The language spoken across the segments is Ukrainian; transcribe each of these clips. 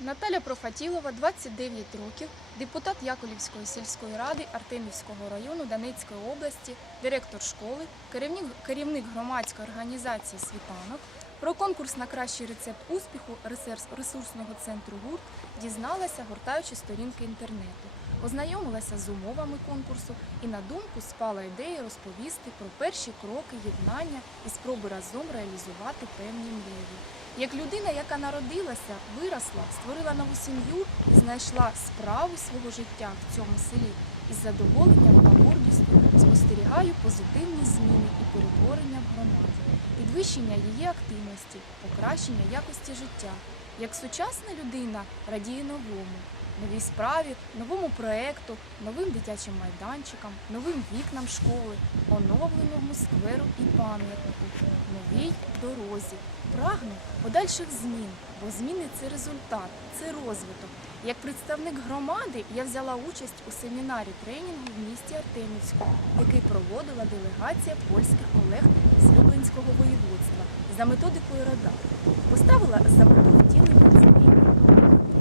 Наталя Профатілова, 29 років, депутат Яковлівської сільської ради Артемівського району Донецької області, директор школи, керівник, керівник громадської організації Світанок. Про конкурс на кращий рецепт успіху ресурс- ресурсного центру ГУРТ дізналася, гортаючи сторінки інтернету. Ознайомилася з умовами конкурсу і на думку спала ідея розповісти про перші кроки єднання і спроби разом реалізувати певні мрії. Як людина, яка народилася, виросла, створила нову сім'ю і знайшла справу свого життя в цьому селі, із задоволенням та гордістю спостерігаю позитивні зміни і перетворення в громаді, підвищення її активності, покращення якості життя. Як сучасна людина радіє новому, новій справі, новому проекту, новим дитячим майданчикам, новим вікнам школи, оновленому скверу і пам'ятнику, новій дорозі. Прагну подальших змін, бо зміни це результат, це розвиток. Як представник громади я взяла участь у семінарі тренінгу в місті Артемівську, який проводила делегація польських колег з Люблинського воєводства за методикою РАДА. Поставила за мету втілення цієї методики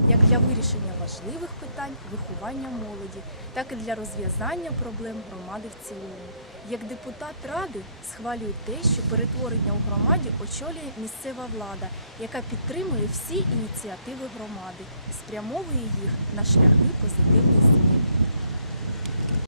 як для вирішення важливих питань виховання молоді, так і для розв'язання проблем громади в цілому. Як депутат ради схвалюю те, що перетворення у громаді очолює місцева влада, яка підтримує всі ініціативи громади, спрямовує їх на шляхи позитивних змін.